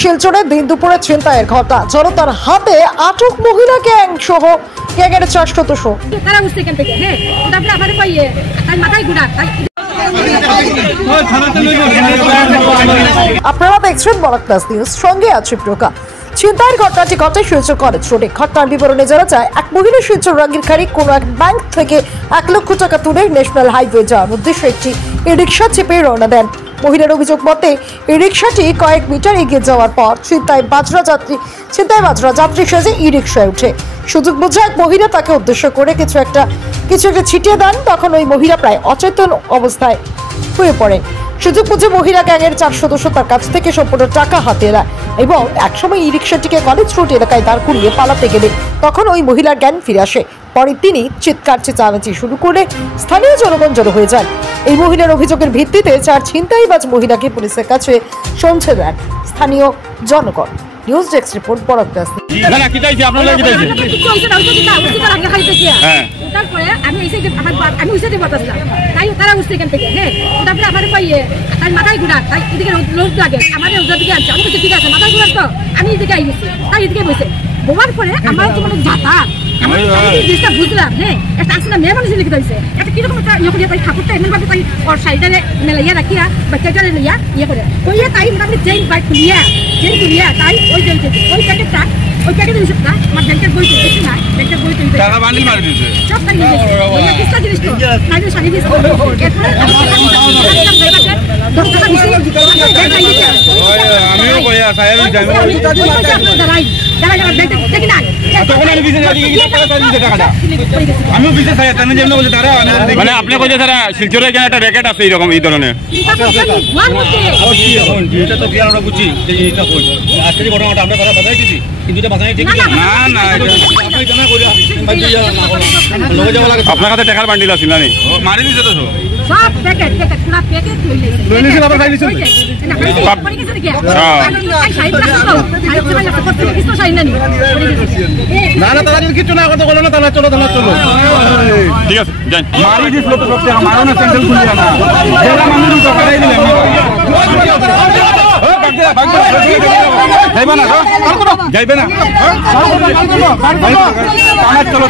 শিলচরে দিন দুপুরে ছিনতাইয়ের ঘটনা। জনতার হাতে আটক মহিলা গ্যাং সহ গ্যাংয়ের 4 সদস্য। আপনারা দেখছেন বরাক প্লাস নিউজ, সঙ্গে আছে প্রকা। ছিনতাইয়ের ঘটনাটি ঘটে শিলচর কলেজ রোডে। ঘটনার বিবরণে জানা যায়, এক মহিলা শিলচর রাঙ্গিরখাড়ি কোনো এক ব্যাংক থেকে 1 লক্ষ টাকা তুলে ন্যাশনাল হাইওয়ে যাওয়ার উদ্দেশ্যে একটি রিক্সা চেপে রওনা দেন। মহিলার অভিযোগ মতে এই রিক্সাটি কয়েক মিটার এগিয়ে যাওয়ার পর ছিনতাই বাজরা যাত্রী সেজে ই রিক্সায় উঠে সুযোগ বুঝে এক মহিলা তাকে উদ্দেশ্য করে কিছু একটা ছিটিয়ে দেন। তখন ওই মহিলা প্রায় অচেতন অবস্থায় হয়ে পড়েন। সুযোগ বুঝে মহিলা গ্যাংয়ের 4 সদস্য তার কাছ থেকে সম্পূর্ণ টাকা হাতে নেয় এবং একসময় ই রিক্সাটিকে কলেজ রোড এলাকায় দাঁড় করিয়ে পালাতে গেলে তখন ওই মহিলার জ্ঞান ফিরে আসে। পরে তিনি চিৎকার চেঁচামেচি শুরু করে স্থানীয় জনগণ জড়ো হয়ে যান। এই মহিলার অভিযোগের ভিত্তিতে 4 ছিনতাইবাজ মহিলাকে পুলিশের কাছে সঁপে দেন স্থানীয় জনগণ। News desk report, Barak plus. বোবার পরে আমার তো মানে যাতা আমার জিনিসটা বুঝলাম। হ্যাঁ, একটা আসলে মেয়ে মানুষ লিখে দিয়েছে একটা কিরকম একটা ইয়ে করিয়া তাই ঠাকুরটা এমন ভাবে তাই ওর সাইডে মেলাইয়া রাখিয়া বাচ্চাটারে লইয়া ইয়ে করে কইয়া তাই মোটামুটি চেইন বাইক খুলিয়া তাই ওই প্যাকেটটা দিয়েছে না আমার ব্যাংকের বই তুলতে না, ব্যাংকের বই তুলতে টাকা বান্ডিল মারি দিয়েছে সব টাকা নিয়ে গেছে। কিস্তা জিনিস তো নাইলে শাড়ি দিয়েছে। এরপরে আমিও কইয়া সাহেব যাই মানে আপনি কইছে স্যার শিলচরে এখানে একটা র্যাকেট আছে এরকম এই ধরনের আপনার কাছে টাকার বান্ডিল আছে না মারি দিছে তো সব প্যাকেট পুরো প্যাকেট লই নিছে আবার খাই দিছে না না তারা কিছু না কথা বলো না, তাহলে চলো ঠিক আছে যাই মারি দিছিল তো সবতে আমারও না স্যান্ডেল খুলবে না জেলা মানুষ তো করাই দিলে যাইবে না যাইবে না চলো